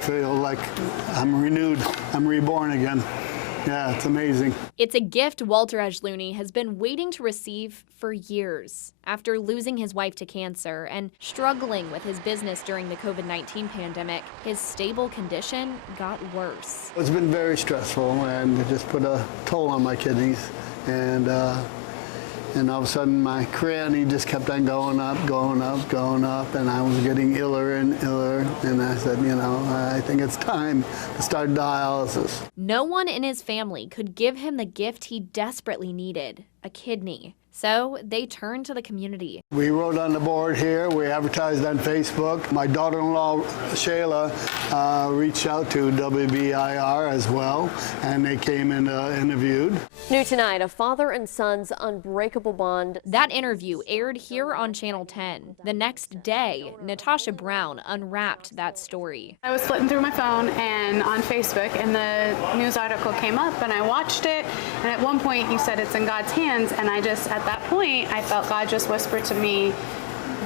feel like I'm renewed, I'm reborn again. Yeah, it's amazing. It's a gift Walter Ajlouny has been waiting to receive for years. After losing his wife to cancer and struggling with his business during the COVID-19 pandemic, his stable condition got worse. It's been very stressful, and it just put a toll on my kidneys. And all of a sudden my creatinine just kept on going up, and I was getting iller and iller. And I said, I think it's time to start dialysis. No one in his family could give him the gift he desperately needed, a kidney. So they turned to the community. We wrote on the board here, we advertised on Facebook. My daughter-in-law, Shayla, reached out to WBIR as well, and they came and interviewed. New tonight, a father and son's unbreakable bond. That interview aired here on Channel 10. The next day, Natasha Brown unwrapped that story. I was flipping through my phone and on Facebook, and the news article came up, and I watched it, and at one point you said it's in God's hands, and at that point, I felt God just whispered to me,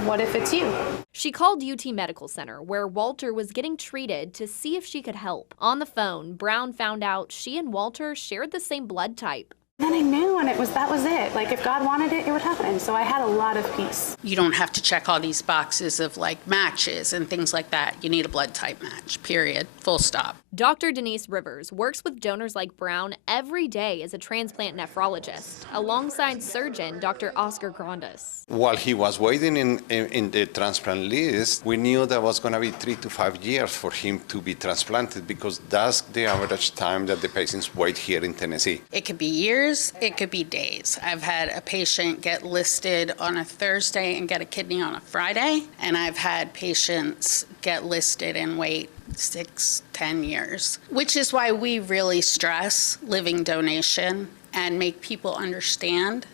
what if it's you? She called UT Medical Center, where Walter was getting treated, to see if she could help. On the phone, Brown found out she and Walter shared the same blood type. Then I knew, and that was it. Like, if God wanted it, it would happen. So I had a lot of peace. You don't have to check all these boxes of like matches and things like that. You need a blood type match, period, full stop. Dr. Denise Rivers works with donors like Brown every day as a transplant nephrologist, alongside surgeon Dr. Oscar Grandes. While he was waiting in the transplant list, we knew that was going to be 3 to 5 years for him to be transplanted, because that's the average time that the patients wait here in Tennessee. It could be years, it could be days. I've had a patient get listed on a Thursday and get a kidney on a Friday, and I've had patients get listed and wait 6-10 years, which is why we really stress living donation and make people understand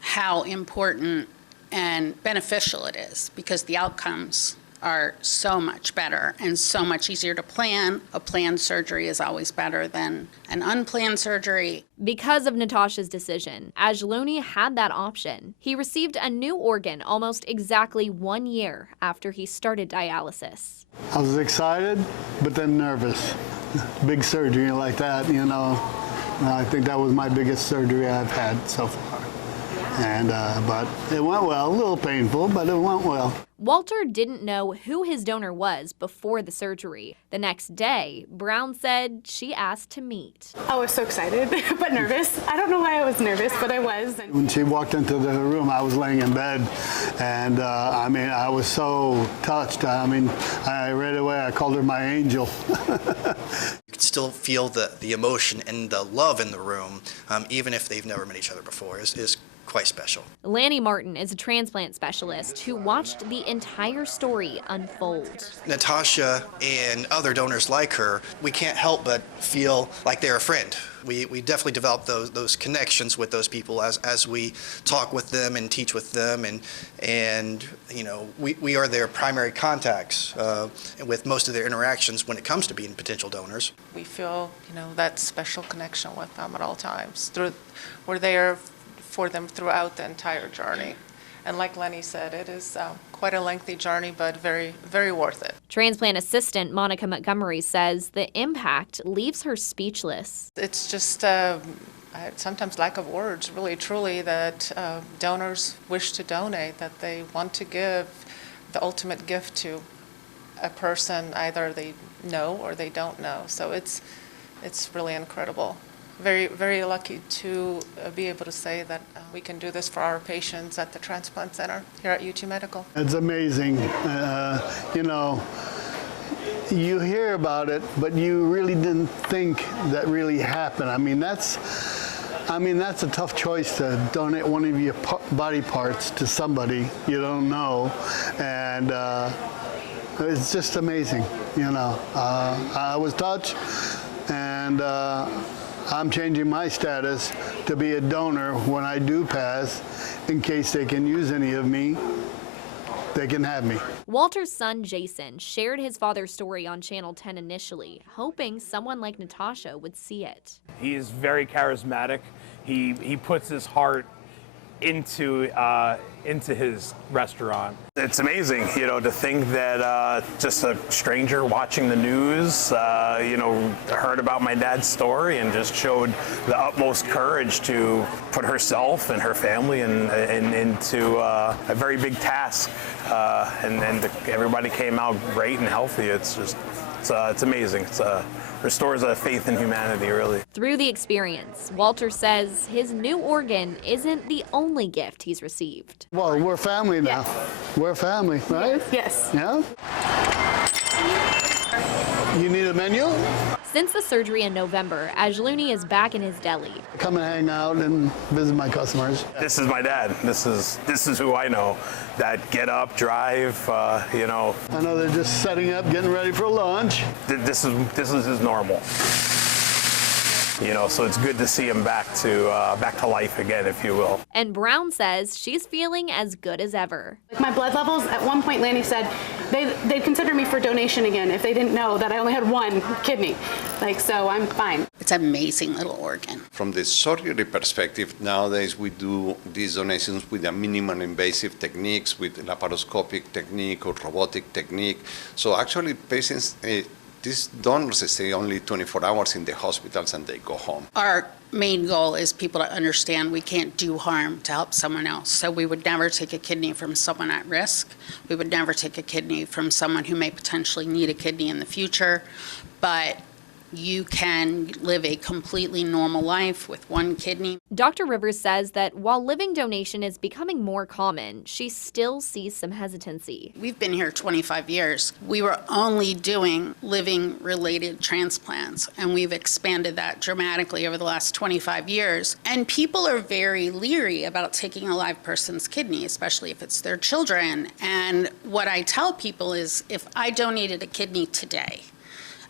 how important and beneficial it is, because the outcomes are so much better and so much easier to plan. A planned surgery is always better than an unplanned surgery. Because of Natasha's decision, Ajlouny had that option. He received a new organ almost exactly 1 year after he started dialysis. I was excited, but then nervous. Big surgery like that, I think that was my biggest surgery I've had so far. And but it went well, a little painful, but it went well. Walter didn't know who his donor was before the surgery. The next day, Brown said she asked to meet. I was so excited, but nervous. I don't know why I was nervous, but I was. When she walked into the room, I was laying in bed, and I was so touched. Right away I called her my angel. You can still feel the emotion and the love in the room, even if they've never met each other before. Is quite special. Lanny Martin is a transplant specialist who watched the entire story unfold. Natasha and other donors like her, we can't help but feel like they're a friend. We definitely develop those connections with those people as we talk with them and teach with them, and we are their primary contacts with most of their interactions when it comes to being potential donors. We feel that special connection with them at all times. We're there for them throughout the entire journey. And like Lenny said, it is quite a lengthy journey, but very, very worth it. Transplant assistant Monica Montgomery says the impact leaves her speechless. It's just sometimes lack of words, really, truly, that donors wish to donate, that they want to give the ultimate gift to a person either they know or they don't know. So it's really incredible. Very, very lucky to be able to say that we can do this for our patients at the Transplant Center here at UT Medical. It's amazing. You hear about it, but you really didn't think that really happened. That's a tough choice to donate one of your body parts to somebody you don't know, and it's just amazing. I was touched, and I'm changing my status to be a donor when I do pass. In case they can use any of me, they can have me. Walter's son, Jason, shared his father's story on Channel 10 initially, hoping someone like Natasha would see it. He is very charismatic. He puts his heart into his restaurant. It's amazing, to think that just a stranger watching the news, heard about my dad's story and just showed the utmost courage to put herself and her family into a very big task. And everybody came out great and healthy. It's amazing. Restores a faith in humanity, really. Through the experience, Walter says his new organ isn't the only gift he's received. Well, we're family now. Yes. We're family, right? Yes. Yeah? You need a menu? Since the surgery in November, Ajlouny is back in his deli. Come and hang out and visit my customers. This is my dad. This is who I know. That get up, drive, I know they're just setting up, getting ready for lunch. This is his normal. So it's good to see him back to life again, if you will. And Brown says she's feeling as good as ever. My blood levels, at one point Lanny said they'd consider me for donation again if they didn't know that I only had one kidney. So I'm fine. It's an amazing little organ. From the surgery perspective, nowadays we do these donations with a minimum invasive techniques, with laparoscopic technique or robotic technique. So actually patients, these donors stay only 24 hours in the hospitals and they go home. Our main goal is people to understand we can't do harm to help someone else. So we would never take a kidney from someone at risk. We would never take a kidney from someone who may potentially need a kidney in the future. But you can live a completely normal life with one kidney. Dr. Rivers says that while living donation is becoming more common, she still sees some hesitancy. We've been here 25 years. We were only doing living-related transplants, and we've expanded that dramatically over the last 25 years. And people are very leery about taking a live person's kidney, especially if it's their children. And what I tell people is, if I donated a kidney today,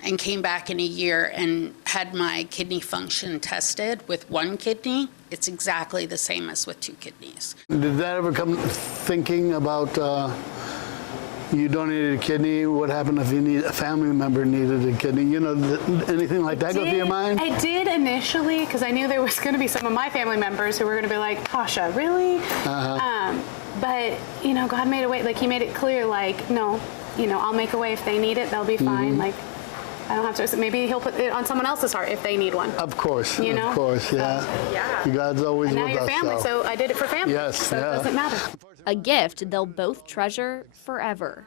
and came back in a year and had my kidney function tested with one kidney, it's exactly the same as with two kidneys. Did that ever come thinking about you donated a kidney? What happened if a family member needed a kidney? Anything like that go through your mind? I did initially, because I knew there was going to be some of my family members who were going to be like, Tasha, really? But, God made a way. He made it clear, no, I'll make a way. If they need it, they'll be fine. I don't have to. So maybe he'll put it on someone else's heart if they need one. Of course. Of course, yeah. God's always and with now us. you're family, so I did it for family. Yes, so it doesn't matter. A gift they'll both treasure forever.